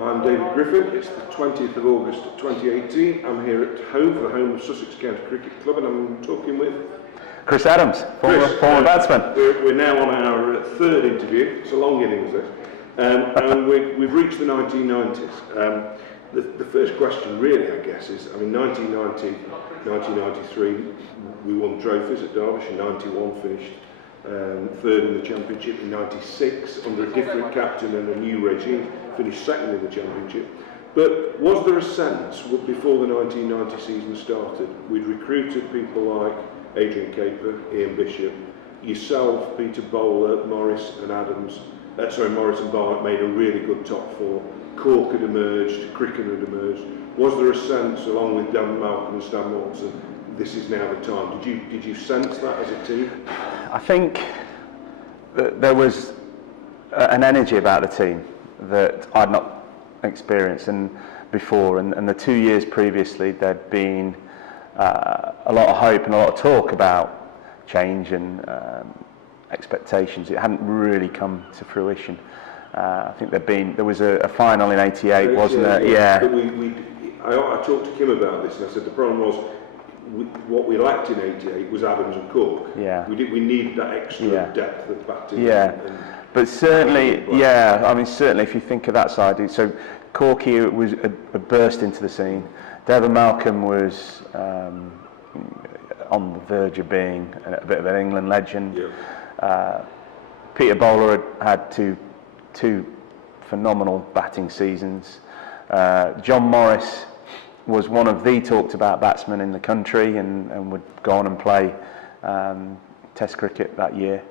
I'm David Griffin. It's the 20th of August 2018. I'm here at home, the home of Sussex County Cricket Club, and I'm talking with Chris Adams, former batsman. We're now on our third interview. It's a long innings, this. And we've reached the 1990s. The first question really, I guess, is, 1990, 1993, we won trophies at Derbyshire. 91 finished third in the championship. In 96, under a different captain and a new regime, finished second in the championship. But was there a sense, before the 1990 season started, we'd recruited people like Adrian Kuiper, Ian Bishop, yourself, Peter Bowler, Morris and Barnett made a really good top four. Cork had emerged, Cricket had emerged. Was there a sense, along with Dan Malcolm and Stan Watson, this is now the time? Did you sense that as a team? I think that there was an energy about the team that I'd not experienced before, and the 2 years previously there'd been a lot of hope and a lot of talk about change and expectations. It hadn't really come to fruition. I think there was a final in '88, wasn't there? Yeah. But I talked to Kim about this, and I said the problem was what we lacked in '88 was Adams and Cork. Yeah. We needed that extra depth of batting. Yeah. But certainly, certainly if you think of that side, so Corky was a burst into the scene. Devon Malcolm was on the verge of being a bit of an England legend. Yeah. Peter Bowler had two phenomenal batting seasons. John Morris was one of the talked about batsmen in the country and would go on and play Test cricket that year.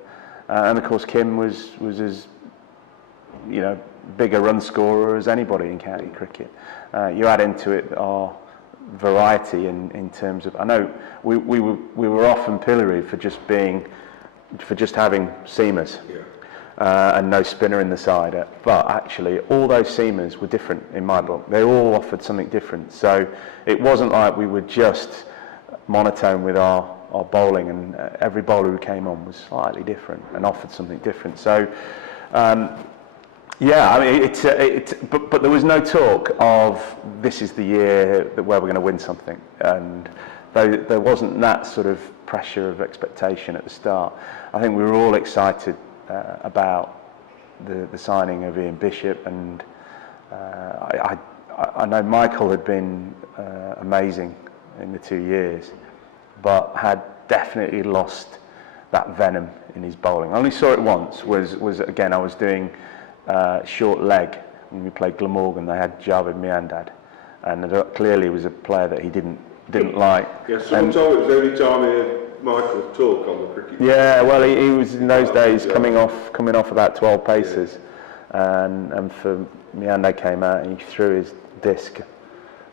And of course Kim was as big a run scorer as anybody in county cricket. You add into it our variety in terms of, I know we were often pilloried for just having seamers. Yeah. And no spinner in the side, but actually all those seamers were different in my book. They all offered something different, so it wasn't like we were just monotone with our bowling, and every bowler who came on was slightly different and offered something different. So but there was no talk of this is the year where we're going to win something, and there wasn't that sort of pressure of expectation at the start. I think we were all excited about the signing of Ian Bishop, and I know Michael had been amazing in the 2 years, but had definitely lost that venom in his bowling. I only saw it once, was again, I was doing short leg when we played Glamorgan. They had Javed Miandad, and clearly was a player that he didn't like. Yeah, someone told me it was the only time he had Michael talk on the cricket. Yeah, well, he was in those days coming off about 12 paces, and for Miandad came out and he threw his disc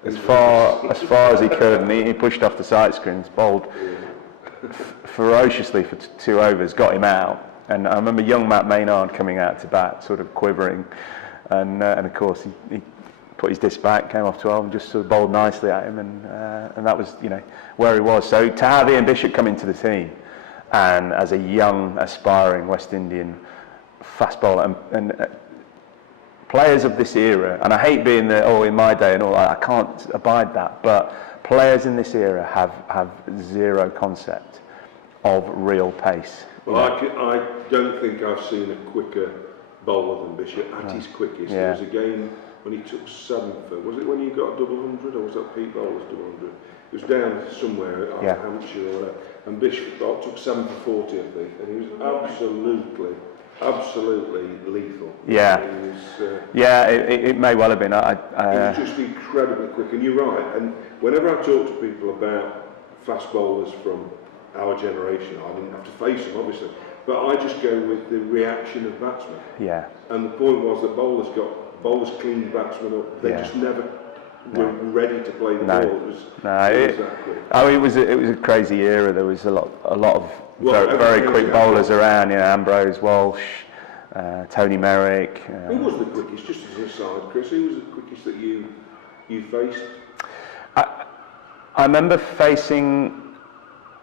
as far as he could, and he pushed off the sight screens, bowled ferociously for 2 overs, got him out. And I remember young Matt Maynard coming out to bat, sort of quivering, and of course he put his disc back, came off 12 and just sort of bowled nicely at him, and that was where he was. So to have Ian Bishop come into the team, and as a young aspiring West Indian fast bowler, and players of this era, and I hate being in my day and all, I can't abide that, but players in this era have zero concept of real pace. Well, I don't think I've seen a quicker bowler than Bishop at his quickest. Yeah. There was a game when he took 7th, was it when you got a double 100, or was that Pete Bowler's double 100? It was down somewhere, Hampshire or whatever, and Bishop took 7 for 40, I think, and he was absolutely lethal. Yeah, it may well have been. He was just incredibly quick, and you're right, and whenever I talk to people about fast bowlers from our generation, I didn't have to face them, obviously, but I just go with the reaction of batsmen. Yeah. And the point was that bowlers cleaned batsmen up. They just never were ready to play the ball. It was a crazy era. There was a lot of very quick bowlers around. Ambrose, Walsh, Tony Merrick. Who was the quickest? Just as an aside, Chris, who was the quickest that you faced? I remember facing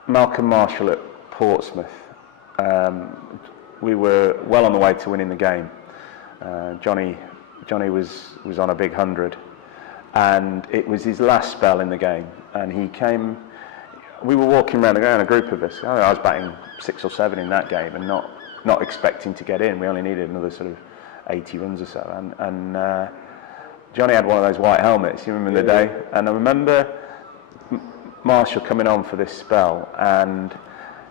Malcolm Marshall at Portsmouth. We were well on the way to winning the game. Johnny Johnny was on a big 100, and it was his last spell in the game. And he came. We were walking around the ground, a group of us. I was batting 6 or 7 in that game, and not expecting to get in. We only needed another sort of 80 runs or so. And Johnny had one of those white helmets. You remember the day? And I remember Marshall coming on for this spell, and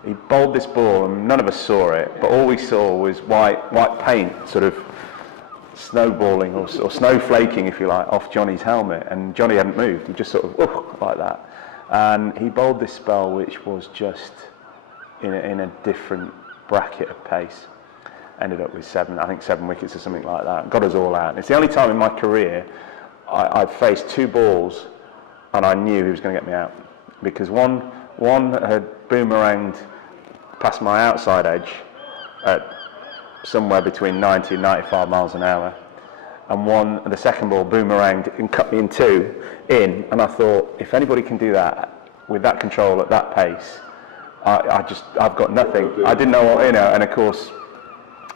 he bowled this ball, and none of us saw it, but all we saw was white paint sort of snowballing or snowflaking, if you like, off Johnny's helmet, and Johnny hadn't moved. He just sort of like that, and he bowled this spell which was just in a different bracket of pace. Ended up with 7 wickets or something like that. Got us all out. It's the only time in my career I've faced 2 balls and I knew he was going to get me out, because one had boomeranged past my outside edge at somewhere between 90 and 95 miles an hour, and the second ball boomeranged and cut me in 2 and I thought, if anybody can do that with that control at that pace, I've got nothing. I didn't know what, and of course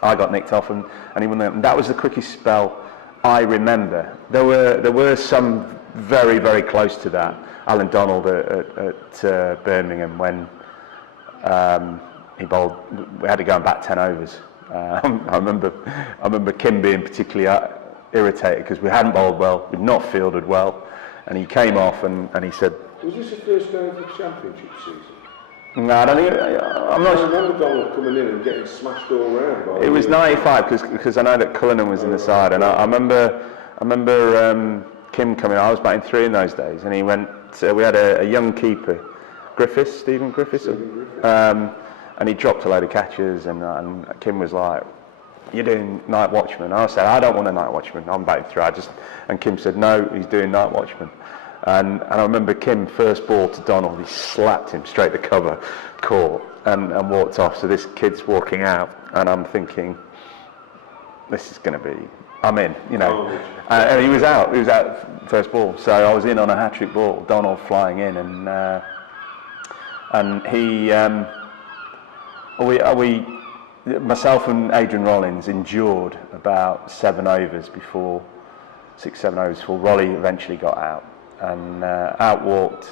I got nicked off, and he won. And that was the quickest spell I remember. There were some very, very close to that. Alan Donald at Birmingham, when he bowled, we had to go and bat 10 overs. I remember Kim being particularly irritated because we hadn't bowled well, we'd not fielded well, and he came off and he said, "Was this the first day of the championship season?" No, I don't think. I'm not. I remember Donald coming in and getting smashed all round. It was 95 because I know that Cullinan was in the side, and I remember Kim coming. I was batting 3 in those days, and he went. We had a young keeper, Stephen Griffiths, and he dropped a load of catches, and Kim was like, "You're doing night watchman." And I said, "I don't want a night watchman. I'm batting 3." And Kim said, "No, he's doing night watchman." And I remember Kim, first ball to Donald, he slapped him straight to cover, caught, and walked off. So this kid's walking out, and I'm thinking, this is going to be, I'm in, and he was out first ball. So I was in on a hat-trick ball, Donald flying in, and he, myself and Adrian Rollins endured about 7 overs before, 6-7 overs before Rolly eventually got out. And out walked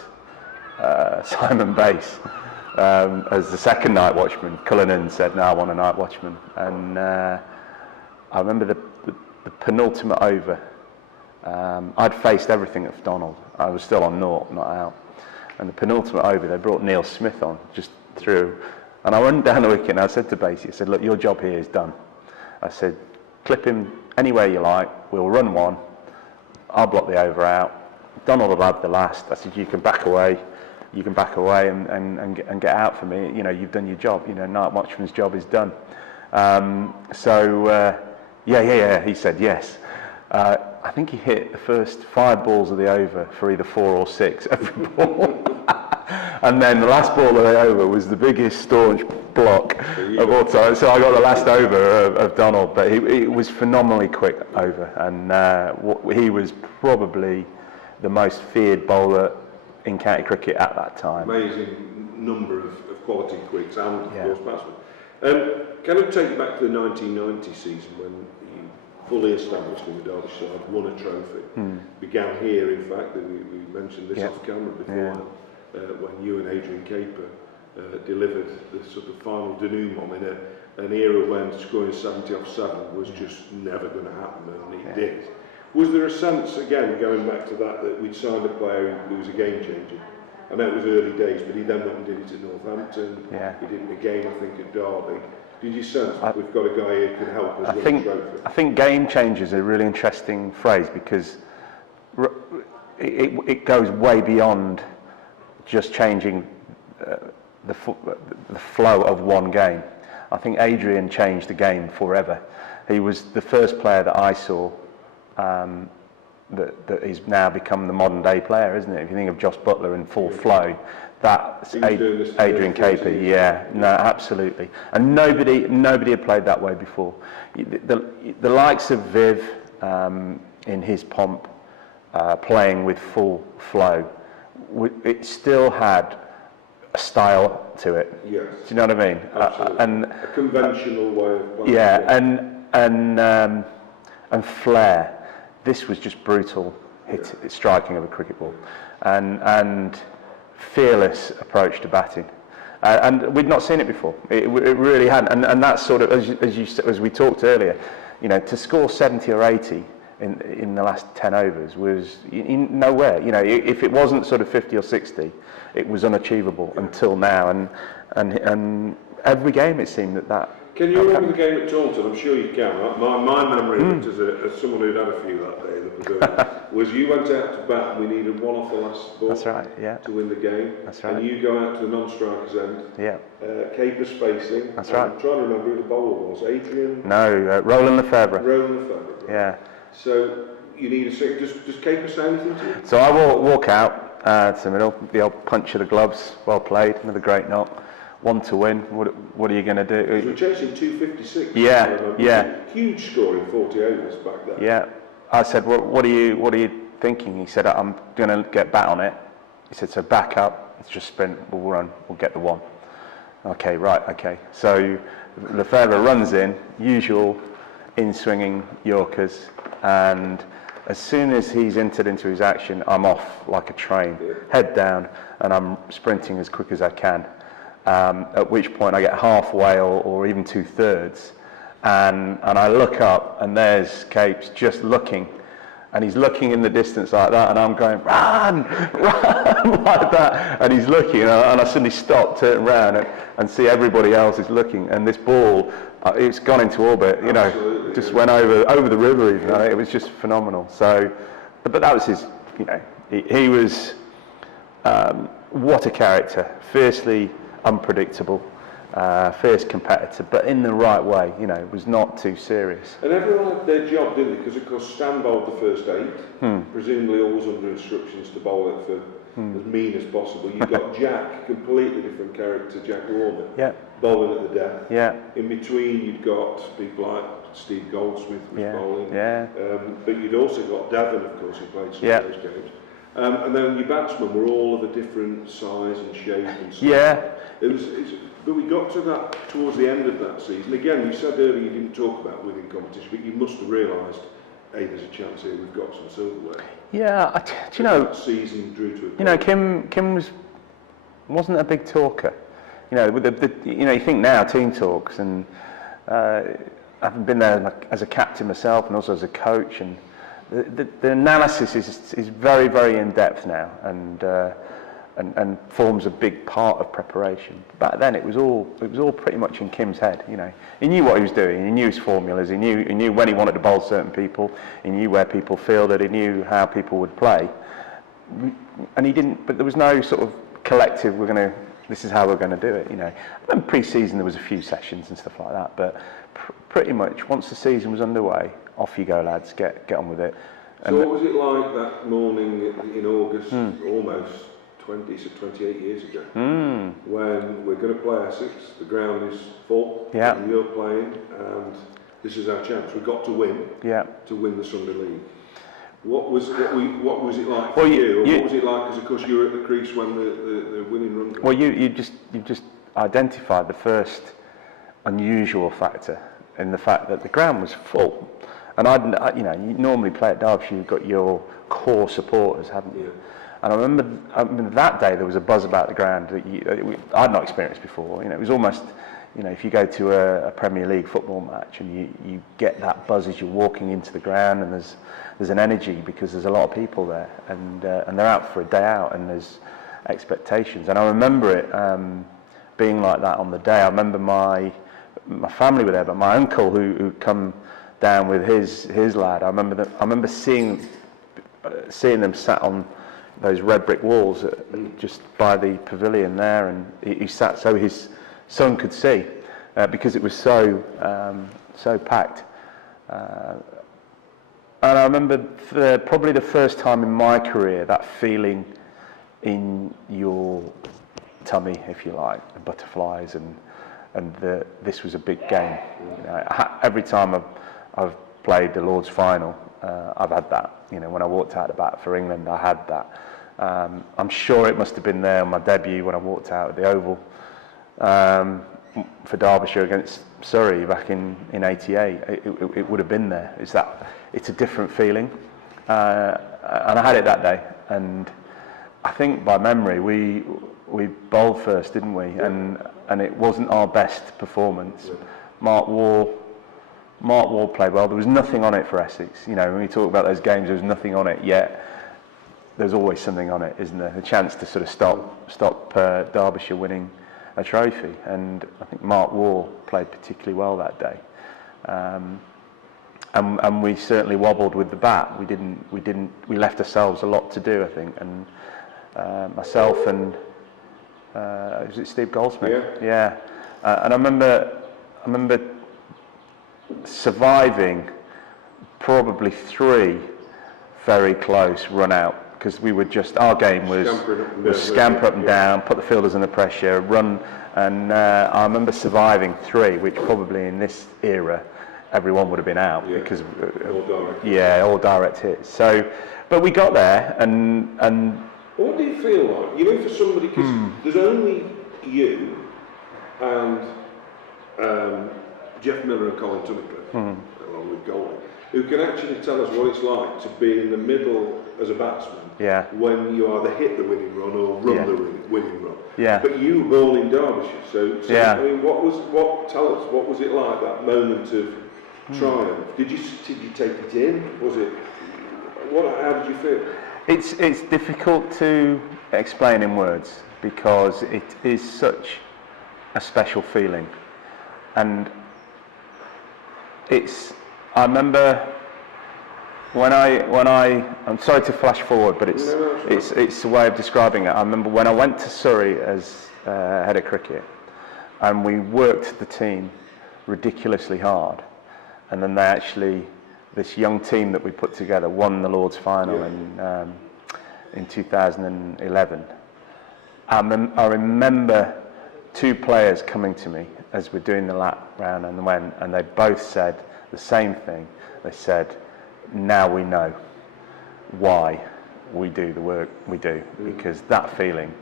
Simon Bass as the second night watchman. Cullinan said, "No, I want a night watchman." And I remember the penultimate over. I'd faced everything at Donald. I was still on 0, not out. And the penultimate over, they brought Neil Smith on, just through. And I went down the wicket and I said to Basie, I said, "Look, your job here is done." I said, "Clip him anywhere you like. We'll run 1. I'll block the over out. Donald will have the last." I said, you can back away and get out for me. You've done your job. Night watchman's job is done. He said yes. I think he hit the first 5 balls of the over for either 4 or 6 every ball. And then the last ball of the over was the biggest staunch block of all time. So I got the last over of Donald, but it was phenomenally quick over, and he was probably the most feared bowler in county cricket at that time. Amazing number of quality quicks and, of course, batsmen. Can I take you back to the 1990 season when you fully established in the Derbyshire side, won a trophy? Began here, in fact, we mentioned this off camera before, when you and Adrian Kuiper delivered the sort of final denouement in an era when scoring 70 off 7 was just never going to happen, and it did. Was there a sense, again, going back to that we'd signed a player who was a game changer? I know it was early days, but he then went and did it at Northampton. He did it again, I think, at Derby. Did you sense we've got a guy who can help us win the trophy? I think game changer is a really interesting phrase, because it goes way beyond just changing the flow of one game. I think Adrian changed the game forever. He was the first player that I saw that he's now become the modern day player, isn't it? If you think of Josh Butler in full flow, that's Adrian Kuiper. Yeah, no, absolutely. And nobody had played that way before. The likes of Viv in his pomp, playing with full flow, it still had a style to it. Yes. Do you know what I mean? Absolutely. And a conventional way of playing. Yeah, and flair. This was just brutal striking of a cricket ball, and fearless approach to batting. And we'd not seen it before. It really hadn't. And that's sort of, as we talked earlier, you know, to score 70 or 80 in the last 10 overs was nowhere. You know, if it wasn't sort of 50 or 60, it was unachievable until now. And every game it seemed that. Can you remember the game at Taunton? I'm sure you can. My memory of it, as someone who'd had a few that day in the pavilion, was you went out to bat and we needed one off the last ball. That's right, yeah. To win the game. That's right. And you go out to the non-striker's end. Yeah. Kuiper spacing. That's right. I'm trying to remember who the bowler was. Adrian? No, Roland Lefebvre. Roland Lefebvre. Right. Yeah. So you need a second. Does Kuiper say anything to you? So I walk out to the middle, the old punch of the gloves, well played, another great knock. One to win. What are you going to do? We're chasing 256. Yeah. Huge score in 40 overs back then. Yeah. I said, what are you thinking? He said, I'm going to get bat on it. He said, so back up. It's just sprint. We'll run. We'll get the one. Okay, right. Okay. So Lefebvre runs in, usual in-swinging Yorkers, and as soon as he's entered into his action, I'm off like a train, head down, and I'm sprinting as quick as I can. At which point I get halfway or even 2/3, and I look up and there's Capes just looking, and he's looking in the distance like that, and I'm going run like that, and he's looking, and I suddenly stop, turn around and see everybody else is looking, and this ball it's gone into orbit, you know. Absolutely, just went over the river even. It was just phenomenal. So, but that was his, you know, he was what a character, fiercely unpredictable, fierce competitor, but in the right way, you know, it was not too serious. And everyone had their job, didn't they? Because of course Stan bowled the first 8, presumably always under instructions to bowl it for as mean as possible. You've got Jack, completely different character, Jack Warner, bowling at the death. Yeah. In between you'd got people like Steve Goldsmith was bowling. Yeah. But you'd also got Devon, of course, who played some of those games. And then your batsmen were all of a different size and shape and stuff. Yeah. But we got to that towards the end of that season. Again, you said earlier you didn't talk about winning competition, but you must have realised, hey, there's a chance here, we've got some silverware. Yeah, do you know? That season drew to a you know, Kim wasn't a big talker. You know, with you know, you think now team talks, and I've been there as a captain myself, and also as a coach, and the analysis is very, very in depth now, and forms a big part of preparation. Back then, it was all pretty much in Kim's head. You know, he knew what he was doing. He knew his formulas. He knew when he wanted to bowl certain people. He knew where people fielded. He knew how people would play. And he didn't. But there was no sort of collective. This is how we're going to do it. You know, and pre-season there was a few sessions and stuff like that. But pretty much once the season was underway, off you go, lads. Get on with it. So what was it like that morning in August, almost 28 years ago, when we're going to play Essex, the ground is full, and you're playing, and this is our chance. We've got to win to win the Sunday League. What was it like for you? What was it like? Because of course you were at the crease when the winning run came. Well, you just identified the first unusual factor in the fact that the ground was full. And you know, you normally play at Derbyshire, you've got your core supporters, haven't you? And I remember that day there was a buzz about the ground that I'd not experienced before. You know, it was almost, you know, if you go to a Premier League football match and you get that buzz as you're walking into the ground, and there's an energy because there's a lot of people there, and they're out for a day out, and there's expectations. And I remember it being like that on the day. I remember my family were there, but my uncle who come down with his lad, I remember seeing them sat on those red brick walls just by the pavilion there, and he sat so his son could see, because it was so packed. And I remember probably the first time in my career, that feeling in your tummy, if you like, the butterflies, and this was a big game. You know, every time I've played the Lord's final, I've had that. You know, when I walked out the bat for England, I had that. I'm sure it must have been there on my debut when I walked out at the Oval for Derbyshire against Surrey back in '88. It would have been there. it's a different feeling. And I had it that day, and I think by memory we bowled first, didn't we? And it wasn't our best performance. Mark Wall played well. There was nothing on it for Essex. You know, when we talk about those games, there was nothing on it yet. There's always something on it, isn't there? A chance to sort of stop Derbyshire winning a trophy. And I think Mark Wall played particularly well that day. And we certainly wobbled with the bat. We left ourselves a lot to do, I think. And myself and was it Steve Goldsmith? Yeah. And I remember surviving probably 3 very close run out, because we were just, our game was scamper up and down, put the fielders under pressure, run, and I remember surviving 3, which probably in this era everyone would have been out, because all direct hits. So, but we got there, and what do you feel like? You know, for somebody, because there's only you and Jeff Miller and Colin Tunnicliffe, along with Goldie, who can actually tell us what it's like to be in the middle as a batsman when you either hit the winning run or run the winning run. But you were born in Derbyshire, so I mean, tell us, what was it like, that moment of triumph? Did you take it in? Was it, how did you feel? It's difficult to explain in words, because it is such a special feeling, and I remember when I'm sorry to flash forward, but it's a way of describing it. I remember when I went to Surrey as head of cricket, and we worked the team ridiculously hard, and then this young team that we put together won the Lord's final in 2011. I remember 2 players coming to me as we're doing the lap round, and they both said the same thing. They said, now we know why we do the work we do, because that feeling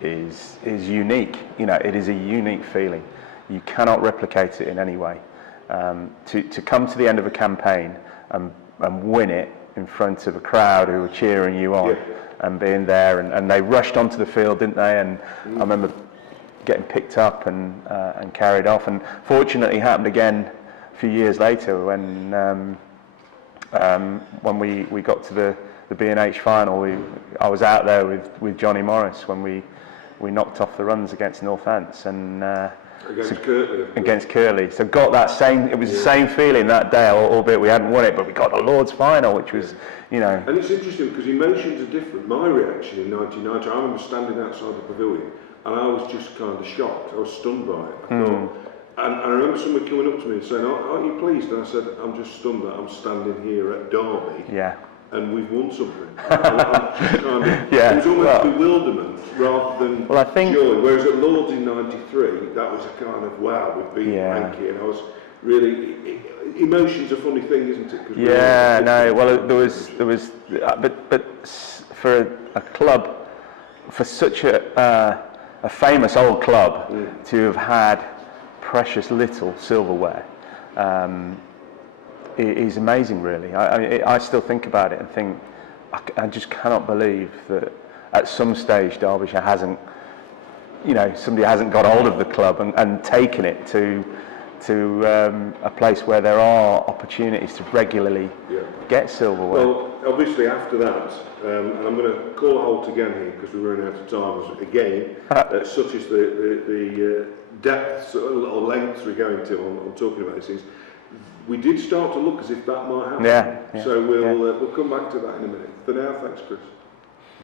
is unique. You know, it is a unique feeling. You cannot replicate it in any way. To come to the end of a campaign and win it in front of a crowd who were cheering you on, and being there, and they rushed onto the field, didn't they? And I remember getting picked up and carried off, and fortunately it happened again a few years later when we got to the B&H final. I was out there with Johnny Morris when we knocked off the runs against Northants, and against Curly. So got that same, it was the same feeling that day, albeit we hadn't won it, but we got the Lord's final, which was, you know. And it's interesting because emotions are different. My reaction in 1990, I remember standing outside the pavilion, and I was just kind of shocked. I was stunned by it. I thought, and I remember someone coming up to me and saying, aren't you pleased? And I said, I'm just stunned that I'm standing here at Derby. And we've won something. I'm just kind of, it was almost bewilderment rather than joy. Whereas at Lords in '93, that was a kind of, wow, we've beaten Yankee, and I was really, emotion's a funny thing, isn't it? There was, but for a club, for such a famous old club to have had precious little silverware, it is amazing, really. I still think about it and think, I just cannot believe that at some stage Derbyshire hasn't, somebody hasn't got hold of the club and taken it to a place where there are opportunities to regularly get silverware. Well, obviously after that, and I'm going to call a halt again here because we're running out of time again, such as the depths or lengths we're going to on talking about these things. We did start to look as if that might happen. So we'll come back to that in a minute. For now, thanks, Chris.